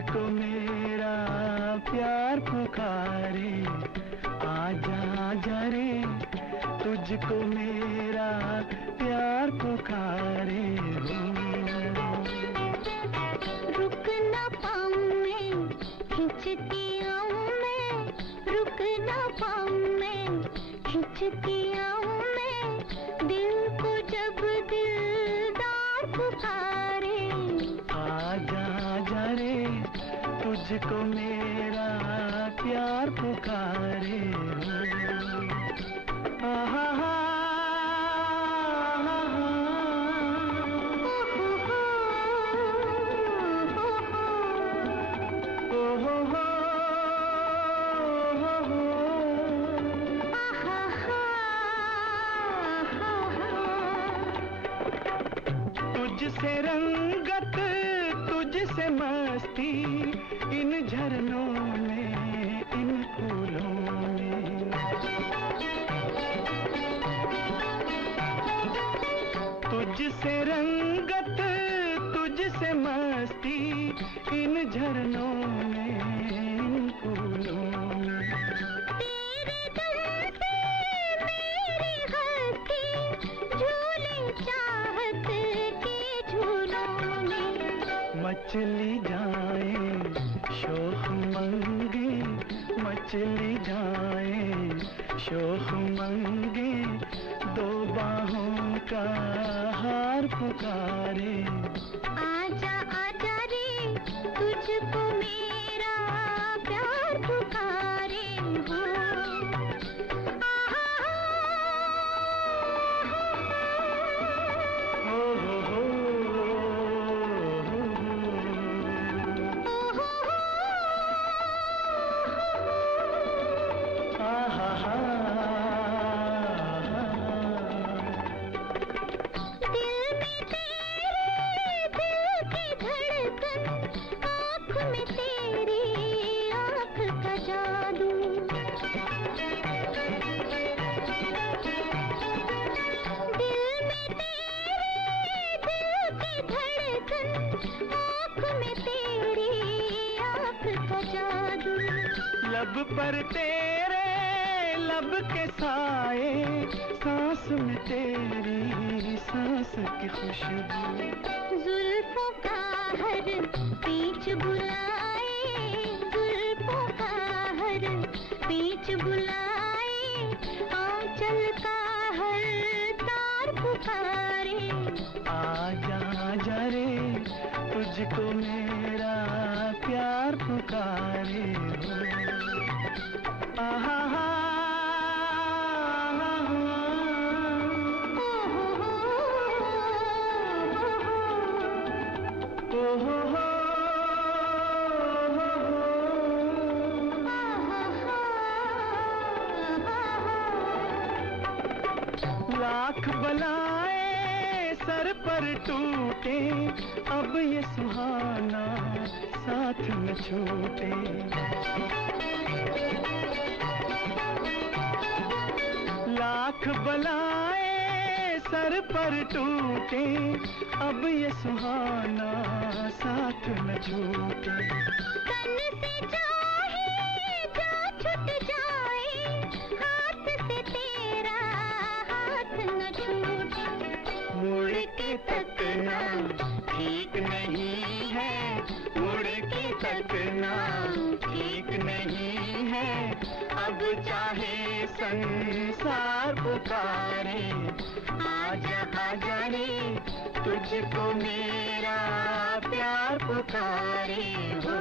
तुझको मेरा प्यार पुकारे, आजा आजा रे, तुझको मेरा प्यार पुकारे हो। रुक ना पाऊं मैं, खिंचती आऊं मैं, रुक ना पाऊं मैं, खिंचती आऊं मैं, दिल को जब दिलदार पुकारे। आजा आजा रे, तुझको मेरा प्यार पुकारे हो। आहा हा, तुझसे रंगत तुझसे मस्ती, इन झरनों में इन फूलों में। तुझसे रंगत तुझसे मस्ती, इन झरनों में इन फूलों में। तेरे दम से मेरी हस्ती झूले चाहत के झूलों में। मचली जाए शोख मंगे, मचली जाए शोख मंगे, दो बाहों का हार पुकारे। आजा आजा रे, तुझको मेरा प्यार पुकारे हो। लब पर तेरे लब के साए, सांस में तेरी सांस की खुशबू। जुल्फों का हर बीच बुलाए, जुल्फों का हर बीच बुलाए, आंचल का हर तार पुकारे। आजा आजा रे, तुझको मेरा प्यार पुकारे हो। आहा हा, लाख बलाएं सर पर टूटे, अब ये सुहाना साथ न छूटे। लाख बलाएं सर पर टूटे, अब ये सुहाना साथ न छूटे। तन से चाहे जा छूट जाए, हाथ से तेरा हाथ न छूटे। मुड़ के तकना ठीक नहीं है, मुड़ के तकना ठीक नहीं है, अब चाहे संसार पुकारे। आजा आजा रे, तुझको मेरा प्यार पुकारे हो।